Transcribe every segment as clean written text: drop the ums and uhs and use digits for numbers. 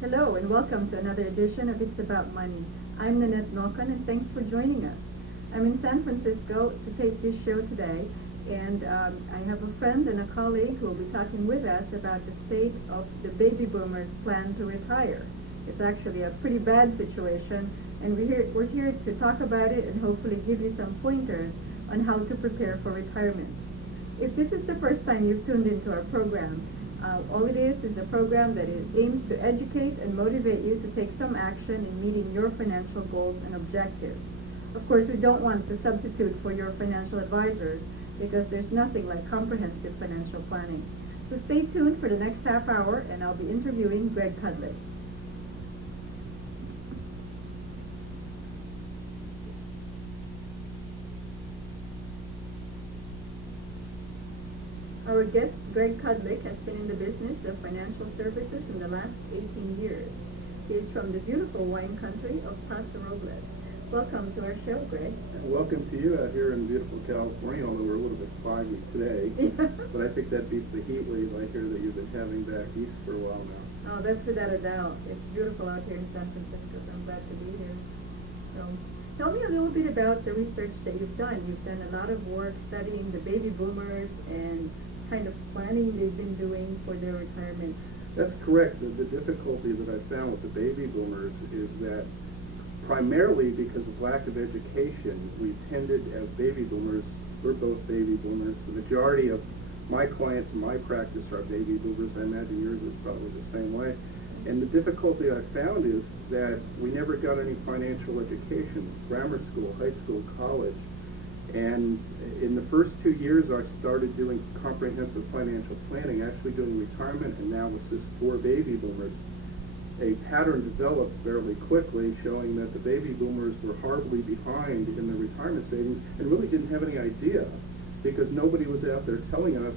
Hello and welcome to another edition of It's About Money. I'm Nanette Nolkan and thanks for joining us. I'm in San Francisco to take this show today, and I have a friend and a colleague who will be talking with us about the state of the baby boomers' plan to retire. It's actually a pretty bad situation, and we're here to talk about it and hopefully give you some pointers on how to prepare for retirement. If this is the first time you've tuned into our program, all it is a program that aims to educate and motivate you to take some action in meeting your financial goals and objectives. Of course, we don't want to substitute for your financial advisors because there's nothing like comprehensive financial planning. So stay tuned for the next half hour, and I'll be interviewing Greg Cudley. Our guest, Greg Cudlick, has been in the business of financial services in the last 18 years. He is from the beautiful wine country of Paso Robles. Welcome to our show, Greg. And welcome to you out here in beautiful California, although we're a little bit foggy today. But I think that beats the heat wave I hear that you've been having back east for a while now. Oh, that's without a doubt. It's beautiful out here in San Francisco, so I'm glad to be here. So, tell me a little bit about the research that you've done. You've done a lot of work studying the baby boomers and kind of planning they've been doing for their retirement. That's correct. The difficulty that I found with the baby boomers is that primarily because of lack of education, we tended as baby boomers, we're both baby boomers, the majority of my clients in my practice are baby boomers. I imagine yours is probably the same way. And the difficulty I found is that we never got any financial education, grammar school, high school, college. And in the first 2 years, I started doing comprehensive financial planning, actually doing retirement analysis for baby boomers. A pattern developed fairly quickly showing that the baby boomers were horribly behind in their retirement savings and really didn't have any idea because nobody was out there telling us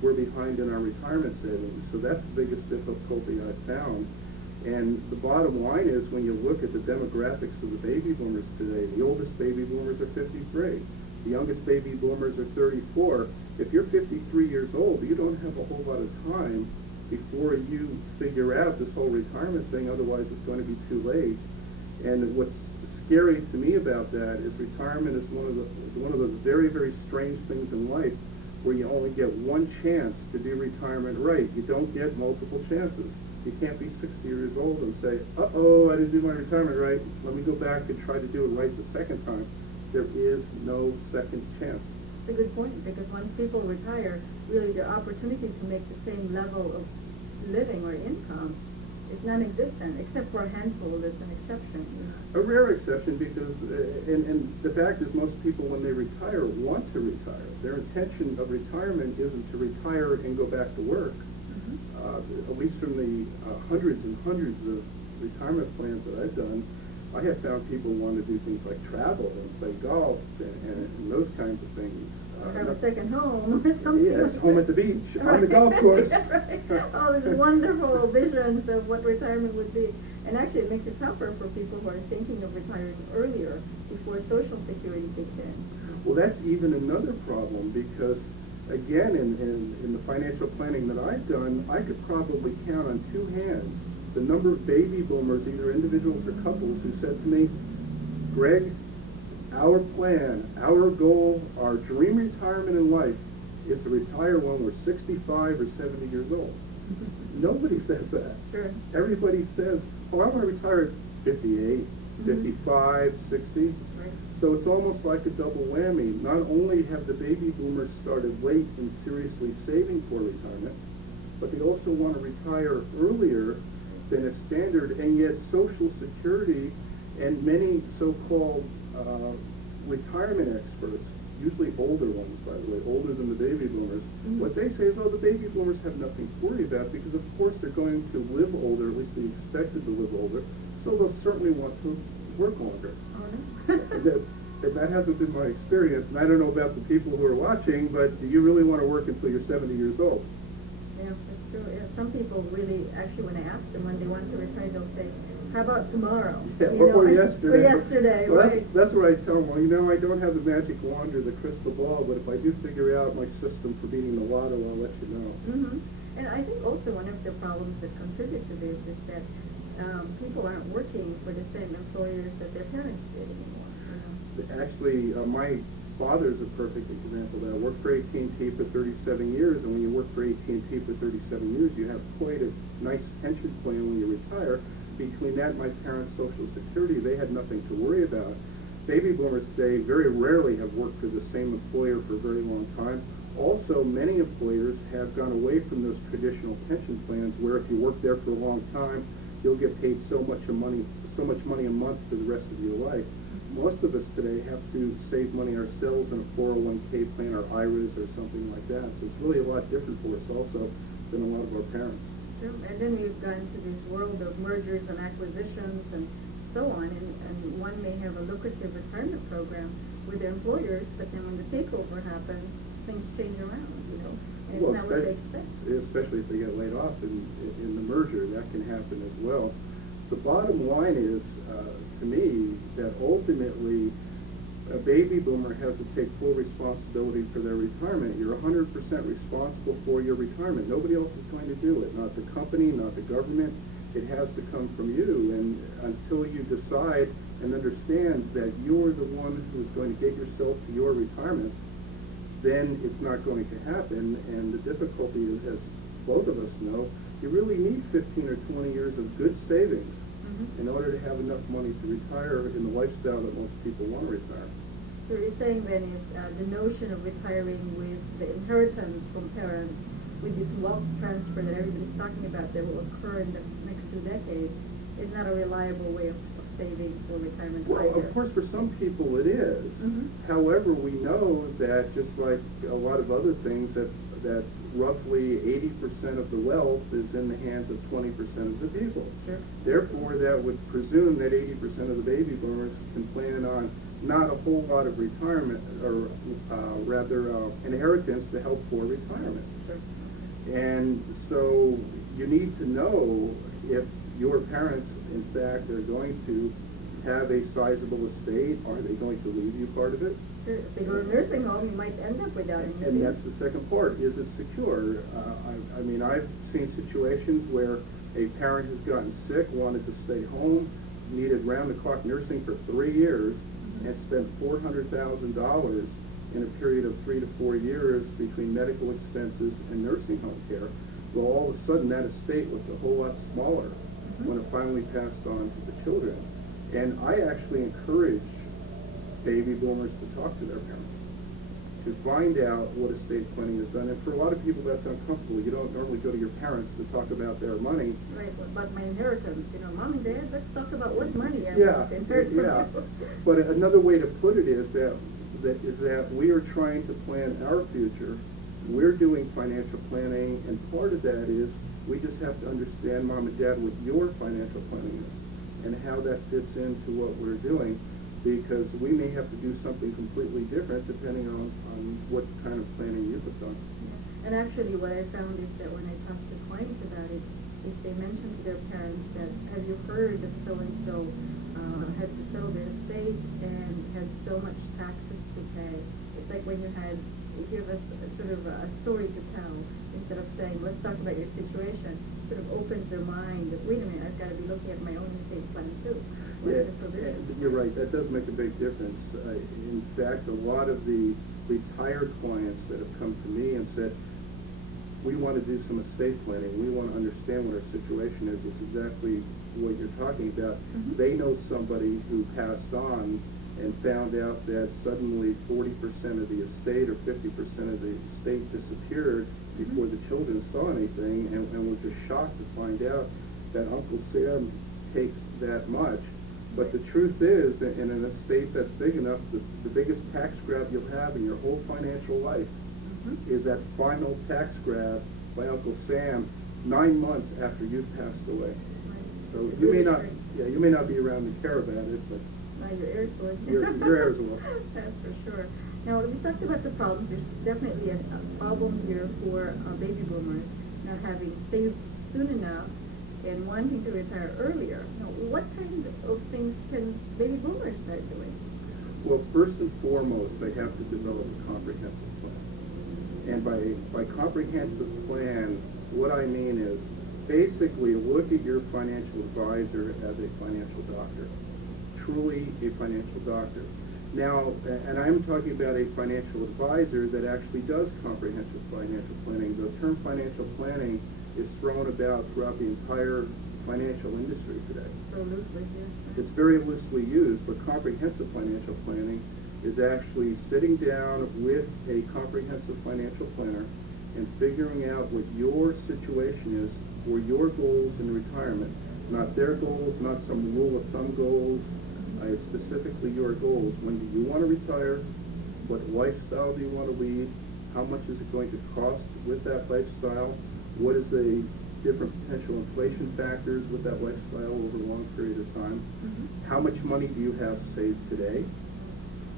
we're behind in our retirement savings. So that's the biggest difficulty I found. And the bottom line is when you look at the demographics of the baby boomers today, the oldest baby boomers are 53. The youngest baby boomers are 34. If you're 53 years old, you don't have a whole lot of time before you figure out this whole retirement thing, otherwise it's going to be too late. And what's scary to me about that is retirement is one of those very, very strange things in life where you only get one chance to do retirement right. You don't get multiple chances. You can't be 60 years old and say, uh-oh, I didn't do my retirement right. Let me go back and try to do it right the second time. There is no second chance. That's a good point, because once people retire, really their opportunity to make the same level of living or income is non-existent, except for a handful that's an exception. A rare exception because, and the fact is most people when they retire want to retire. Their intention of retirement isn't to retire and go back to work. At least from the hundreds and hundreds of retirement plans that I've done, I have found people want to do things like travel and play golf and those kinds of things. Or have a second home or something. Yes, like home that. at the beach, on the golf course. Right. All these wonderful visions of what retirement would be. And actually it makes it tougher for people who are thinking of retiring earlier before Social Security kicks in. Well, that's even another problem because, again, in the financial planning that I've done, I could probably count on two hands the number of baby boomers, either individuals or couples, who said to me, Greg, our plan, our goal, our dream retirement in life is to retire when we're 65 or 70 years old. Nobody says that. Sure. Everybody says, oh, I want to retire at 58, 55, 60. Right. So it's almost like a double whammy. Not only have the baby boomers started late in seriously saving for retirement, but they also want to retire earlier than is standard, and yet Social Security and many so-called retirement experts, usually older ones, by the way, older than the baby boomers, what they say is, oh, the baby boomers have nothing to worry about because, of course, they're going to live older, at least be expected to live older, so they'll certainly want to work longer. That hasn't been my experience, and I don't know about the people who are watching, but do you really want to work until you're 70 years old? Yeah, that's true. Yeah, some people really, actually, when I ask them when they want to retire, they'll say, how about tomorrow? Yeah, or yesterday. Or yesterday, well, right. That's where I tell them, well, you know, I don't have the magic wand or the crystal ball, but if I do figure out my system for beating the lotto, I'll let you know. And I think also one of the problems that contribute to this is that people aren't working for the same employers that their parents did anymore. You know? Actually, my father's a perfect example of that. I worked for AT&T for 37 years, and when you work for AT&T for 37 years, you have quite a nice pension plan when you retire. Between that and my parents' Social Security, they had nothing to worry about. Baby boomers today very rarely have worked for the same employer for a very long time. Also, many employers have gone away from those traditional pension plans where if you work there for a long time, you'll get paid so much money a month for the rest of your life. Most of us today have to save money ourselves in a 401k plan or IRAs or something like that. So it's really a lot different for us also than a lot of our parents. Sure. And then we've gone to this world of mergers and acquisitions and so on, and one may have a lucrative retirement program with their employers, but then when the takeover happens, things change around, you know, and it's not what they expect. Especially if they get laid off in the merger, that can happen as well. The bottom line is, to me, that ultimately a baby boomer has to take full responsibility for their retirement. You're 100% responsible for your retirement. Nobody else is going to do it. Not the company, not the government. It has to come from you. And until you decide and understand that you're the one who's going to get yourself to your retirement, then it's not going to happen. And the difficulty is, as both of us know, you really need 15 or 20 years of good savings in order to have enough money to retire in the lifestyle that most people want to retire. So you're saying then is the notion of retiring with the inheritance from parents, with this wealth transfer that everybody's talking about that will occur in the next 2 decades, is not a reliable way of saving for retirement Well, either. of course, for some people it is. However, we know that just like a lot of other things, that roughly 80% of the wealth is in the hands of 20% of the people. Sure. Therefore, that would presume that 80% of the baby boomers can plan on not a whole lot of retirement, or rather inheritance to help for retirement. Sure. And so you need to know if your parents, in fact, are going to have a sizable estate. Are they going to leave you part of it? Sure. If they go to a nursing home, you might end up without anything. And that's the second part. Is it secure? I mean, I've seen situations where a parent has gotten sick, wanted to stay home, needed round-the-clock nursing for 3 years, and spent $400,000 in a period of 3 to 4 years between medical expenses and nursing home care. Well, all of a sudden, that estate was a whole lot smaller when it finally passed on to the children. And I actually encourage baby boomers to talk to their parents, to find out what estate planning is done. And for a lot of people, that's uncomfortable. You don't normally go to your parents to talk about their money. Right, about my inheritance. You know, Mom and Dad, let's talk about what money I Yeah, inherit from yeah. you. But another way to put it is that we are trying to plan our future. We're doing financial planning, and part of that is we just have to understand, Mom and Dad, what your financial planning is and how that fits into what we're doing, because we may have to do something completely different depending on what kind of planning you've done. And actually what I found is that when I talk to clients about it, if they mention to their parents that, have you heard that so-and-so had to sell their estate and had so much taxes to pay, it's like when you give us sort of a story to tell, instead of saying, let's talk about your situation, sort of opens their mind that, wait a minute, I've got to be looking at my own estate plan too. Yeah, you're right. That does make a big difference. In fact, a lot of the retired clients that have come to me and said, we want to do some estate planning. We want to understand what our situation is. It's exactly what you're talking about. They know somebody who passed on and found out that suddenly 40% of the estate or 50% of the estate disappeared before the children saw anything, and were just shocked to find out that Uncle Sam takes that much. But the truth is, in an estate that's big enough, the biggest tax grab you'll have in your whole financial life is that final tax grab by Uncle Sam 9 months after you've passed away. So you may not be around to care about it, but your heirs will. Your heirs will. That's for sure. Now, we talked about the problems. There's definitely a problem here for baby boomers not having saved soon enough and wanting to retire earlier. Now, what kind of things can baby boomers start doing? Well, first and foremost, they have to develop a comprehensive plan. And by comprehensive plan, What I mean is, basically, look at your financial advisor as a financial doctor, truly a financial doctor. Now, and I'm talking about a financial advisor that actually does comprehensive financial planning. The term financial planning is thrown about throughout the entire financial industry today. So loosely used. It's very loosely used, but comprehensive financial planning is actually sitting down with a comprehensive financial planner and figuring out what your situation is for your goals in retirement. Not their goals, not some rule of thumb goals. It's specifically your goals. When do you want to retire? What lifestyle do you want to lead? How much is it going to cost with that lifestyle? What is the different potential inflation factors with that lifestyle over a long period of time? Mm-hmm. How much money do you have saved today?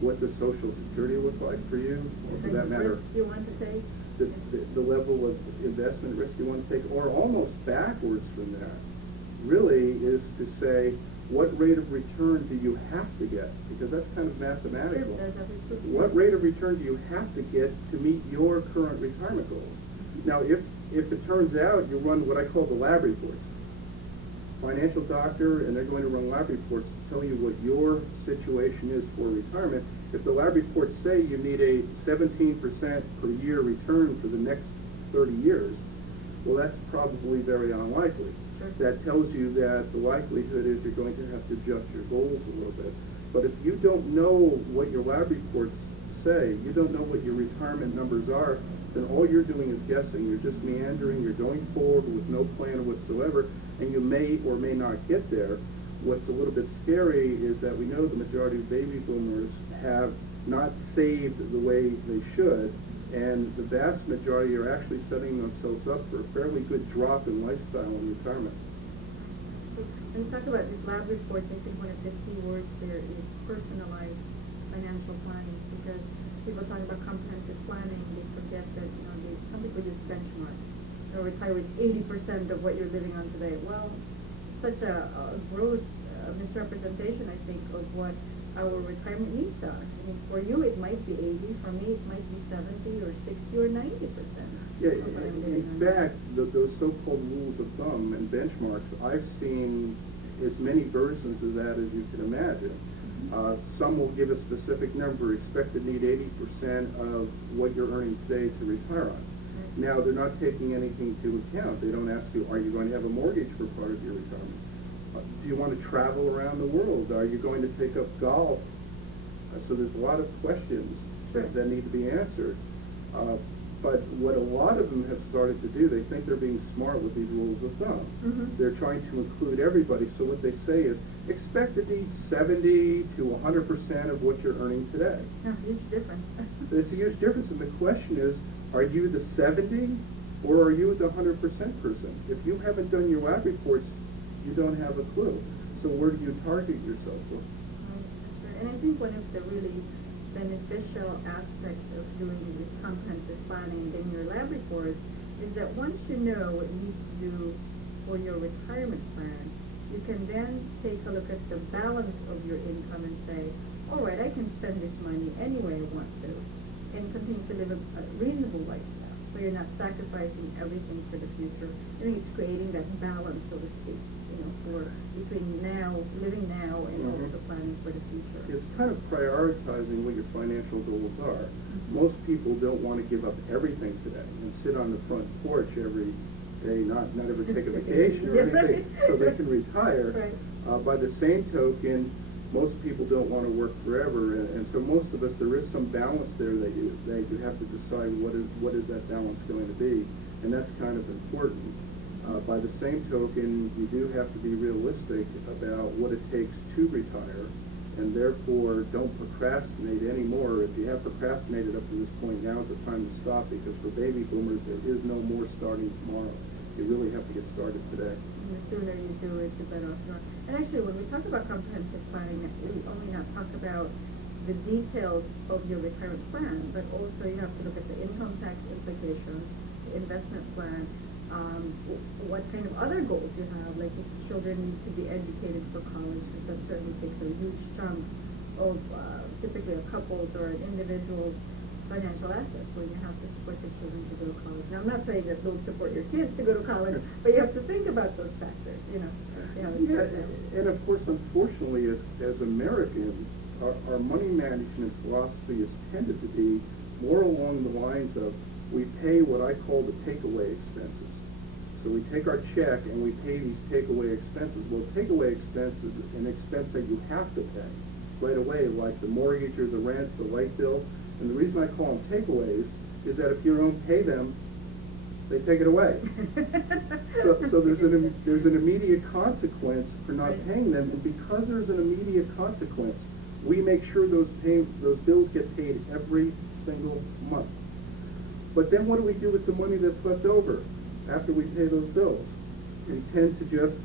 What does Social Security look like for you? Or for that matter, Risk you want to take? the level of investment risk you want to take, or almost backwards from that, really is to say, what rate of return do you have to get? Because that's kind of mathematical. What rate of return do you have to get to meet your current retirement goals? Now, if it turns out you run what I call the lab reports, financial doctor, and they're going to run lab reports to tell you what your situation is for retirement. If the lab reports say you need a 17% per year return for the next 30 years, well, that's probably very unlikely. That tells you that the likelihood is you're going to have to adjust your goals a little bit. But if you don't know what your lab reports say, you don't know what your retirement numbers are, then all you're doing is guessing. You're just meandering, you're going forward with no plan whatsoever, and you may or may not get there. What's a little bit scary is that we know the majority of baby boomers have not saved the way they should, and the vast majority are actually setting themselves up for a fairly good drop in lifestyle in retirement. When you talk about these lab reports, I think one of the key words there is personalized financial planning, because people talk about comprehensive planning, they forget that, some people use benchmarks. They'll retire with 80% of what you're living on today. Well, such a gross misrepresentation, I think, of what our retirement needs are. I mean, for you it might be 80, for me it might be 70 or 60 or 90%. Yeah, in fact, those so-called rules of thumb and benchmarks, I've seen as many versions of that as you can imagine. Some will give a specific number, expected need 80% of what you're earning today to retire on. Now, they're not taking anything into account. They don't ask you, are you going to have a mortgage for part of your retirement? Do you want to travel around the world? Are you going to take up golf? So there's a lot of questions that need to be answered. But what a lot of them have started to do, they think they're being smart with these rules of thumb. Mm-hmm. They're trying to include everybody. So what they say is, expect to need 70 to 100% of what you're earning today. Huge difference. There's a huge difference, and the question is, are you the 70 or are you the 100% person? If you haven't done your lab reports, you don't have a clue. So where do you target yourself with? And I think one of the really beneficial aspects of doing this comprehensive planning in your lab reports is that once you know what you need to do for your retirement plan, you can then take a look at the balance of your income and say, all right, I can spend this money any way I want to and continue to live a reasonable lifestyle. So you're not sacrificing everything for the future. I think it's creating that balance, so to speak, for between living now and also planning for the future. It's kind of prioritizing what your financial goals are. Most people don't want to give up everything today and sit on the front porch every day, not ever take a vacation or anything, so they can retire. Right. By the same token, most people don't want to work forever, and so most of us, there is some balance there that you have to decide what is that balance going to be, and that's kind of important. By the same token, you do have to be realistic about what it takes to retire, and therefore don't procrastinate anymore. If you have procrastinated up to this point, now is the time to stop, because for baby boomers, there is no more starting tomorrow. You really have to get started today. And the sooner you do it, the better off you are. And actually, when we talk about comprehensive planning, we only not talk about the details of your retirement plan, but also you have to look at the income tax implications, the investment plan, what kind of other goals you have, like if children need to be educated for college, because that certainly takes a huge chunk of typically a couple's or an individual's financial assets when you have to support your children to go to college. Now, I'm not saying that don't support your kids to go to college, but you have to think about those factors, you know. And of course, unfortunately, as Americans, our money management philosophy has tended to be more along the lines of we pay what I call the takeaway expenses. So we take our check and we pay these takeaway expenses. Well, takeaway expense is an expense that you have to pay right away, like the mortgage or the rent, the light bill. And the reason I call them takeaways is that if you don't pay them, they take it away. So there's an immediate consequence for not paying them, and because there's an immediate consequence, we make sure those bills get paid every single month. But then what do we do with the money that's left over after we pay those bills? We tend to just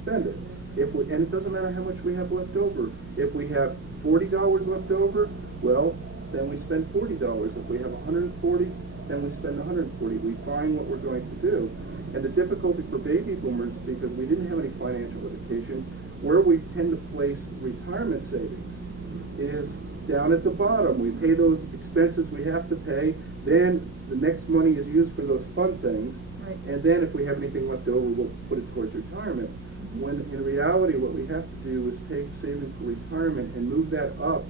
spend it. And it doesn't matter how much we have left over. If we have $40 left over, well, then we spend $40. If we have $140, then we spend $140. We find what we're going to do. And the difficulty for baby boomers, because we didn't have any financial education, where we tend to place retirement savings is down at the bottom. We pay those expenses we have to pay, then the next money is used for those fun things, and then if we have anything left over, we'll put it towards retirement. When in reality, what we have to do is take savings for retirement and move that up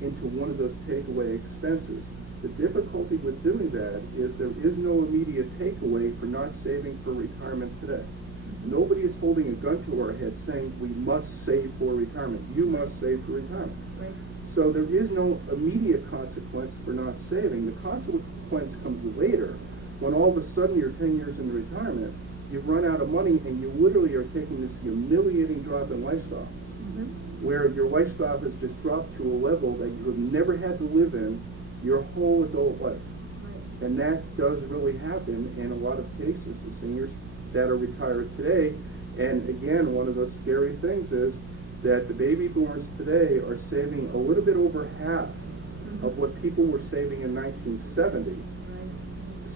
into one of those takeaway expenses. The difficulty with doing that is there is no immediate takeaway for not saving for retirement today. Nobody is holding a gun to our head saying we must save for retirement. You must save for retirement. Right. So there is no immediate consequence for not saving. The consequence comes later, when all of a sudden you're 10 years in retirement, you've run out of money, and you literally are taking this humiliating drop in lifestyle, where your lifestyle has just dropped to a level that you have never had to live in your whole adult life. Right. And that does really happen in a lot of cases, the seniors that are retired today. And again, one of the scary things is that the baby boomers today are saving a little bit over half of what people were saving in 1970.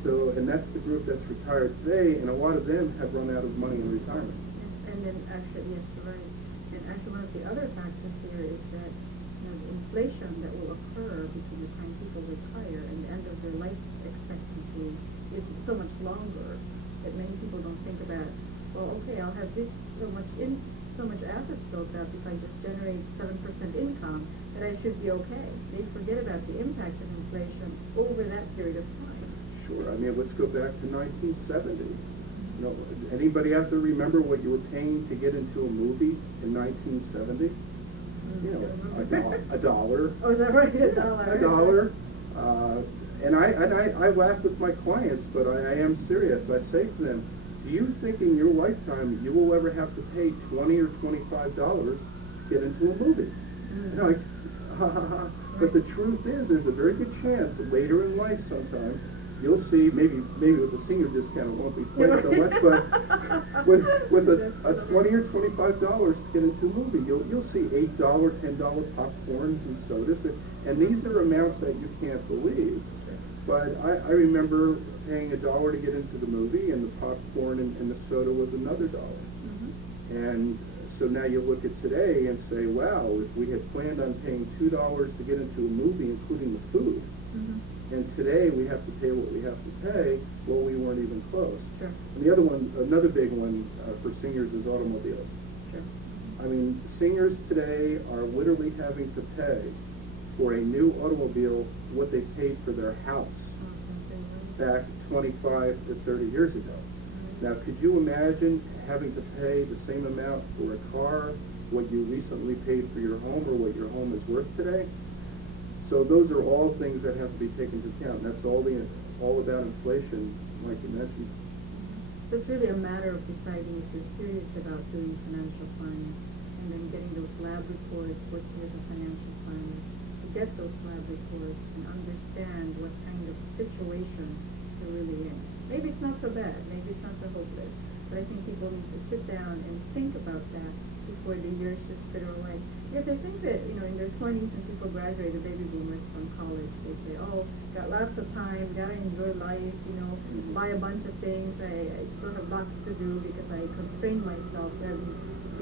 So, and that's the group that's retired today, and a lot of them have run out of money in retirement. Yes, and then actually, yes, right. And actually, one of the other factors here is that the inflation that will occur between the time people retire and the end of their life expectancy is so much longer that many people don't think about, well, okay, I'll have this so much assets built up if I just generate 7% income, that I should be okay. They forget about the impact of inflation over that period of time. Sure. I mean, let's go back to 1970. You know, anybody out there remember what you were paying to get into a movie in 1970? You know, a dollar. Oh, is that right? $1. $1. And I laugh with my clients, but I am serious. I say to them, do you think in your lifetime you will ever have to pay $20 or $25 to get into a movie? You know, like, ha ha ha. But the truth is, there's a very good chance that later in life sometime you'll see, maybe with the senior discount it won't be quite so much, but with a $20 or $25 to get into a movie, you'll see $8, $10 popcorns and sodas, and these are amounts that you can't believe. But I remember paying $1 to get into the movie, and the popcorn and the soda was another $1. And so now you look at today and say, wow, if we had planned on paying $2 to get into a movie, including the food, and today we have to pay what we have to pay, well, we weren't even close. Sure. And the other one, another big one for seniors is automobiles. Sure. I mean, seniors today are literally having to pay for a new automobile what they paid for their house back 25 to 30 years ago. Now, could you imagine having to pay the same amount for a car, what you recently paid for your home, or what your home is worth today? So those are all things that have to be taken into account. That's all about inflation, like you mentioned. So it's really a matter of deciding if you're serious about doing financial planning, and then getting those lab reports, working with a financial planner to get those lab reports and understand what kind of situation you're really in. Maybe it's not so bad, maybe it's not so hopeless, but I think people need to sit down and think about that before the years just spitter away. Yes, I think that, in their 20s when people graduate, the baby boomers from college, they say, oh, got lots of time, gotta enjoy life, buy a bunch of things, I still have lots to do because I constrained myself to having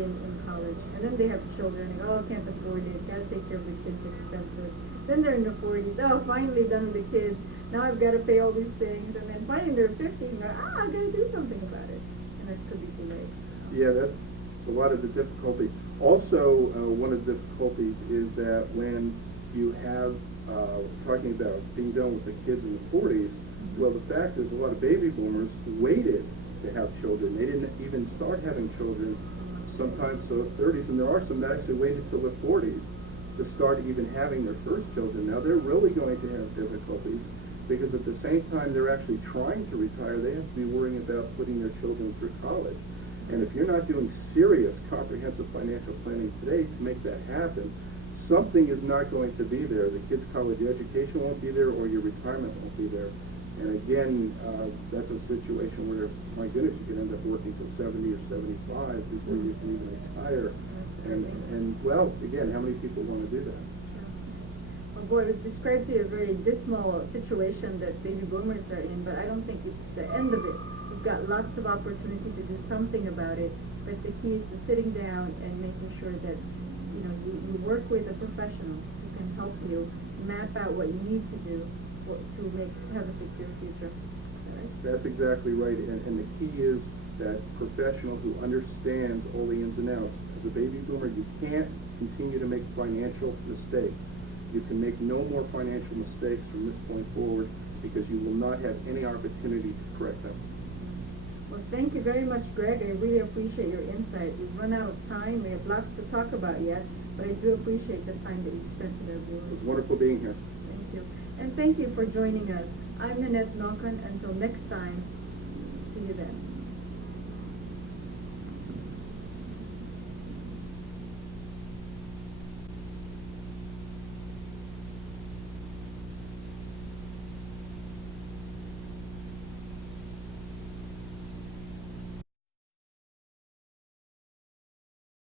in college, and then they have children, and oh, can't afford it, gotta take care of the kids' expenses. Then they're in their 40s, oh, finally done with the kids, now I've got to pay all these things, and then finally they're 50s, and they're, I've got to do something about it, and that could be too late. Yeah, that's a lot of the difficulty. Also, one of the difficulties is that when you have, talking about being done with the kids in the 40s, well, the fact is a lot of baby boomers waited to have children. They didn't even start having children sometimes till the 30s, and there are some that actually waited till the 40s to start even having their first children. Now, they're really going to have difficulties because at the same time they're actually trying to retire, they have to be worrying about putting their children through college. And if you're not doing serious, comprehensive financial planning today to make that happen, something is not going to be there. The kids' college education won't be there, or your retirement won't be there. And again, that's a situation where, my goodness, you could end up working till 70 or 75 before you can even retire. And well, again, how many people want to do that? Well, boy, it describes to you a very dismal situation that baby boomers are in, but I don't think it's the end of it. We've got lots of opportunity to do something about it, but the key is to sitting down and making sure that you work with a professional who can help you map out what you need to do to have a secure future. Right? That's exactly right, and the key is that professional who understands all the ins and outs. As a baby boomer, you can't continue to make financial mistakes. You can make no more financial mistakes from this point forward because you will not have any opportunity to correct them. Well, thank you very much, Greg. I really appreciate your insight. We've run out of time. We have lots to talk about yet, but I do appreciate the time that you spent with our viewers. It was wonderful being here. Thank you. And thank you for joining us. I'm Nanette Nalkan. Until next time, see you then.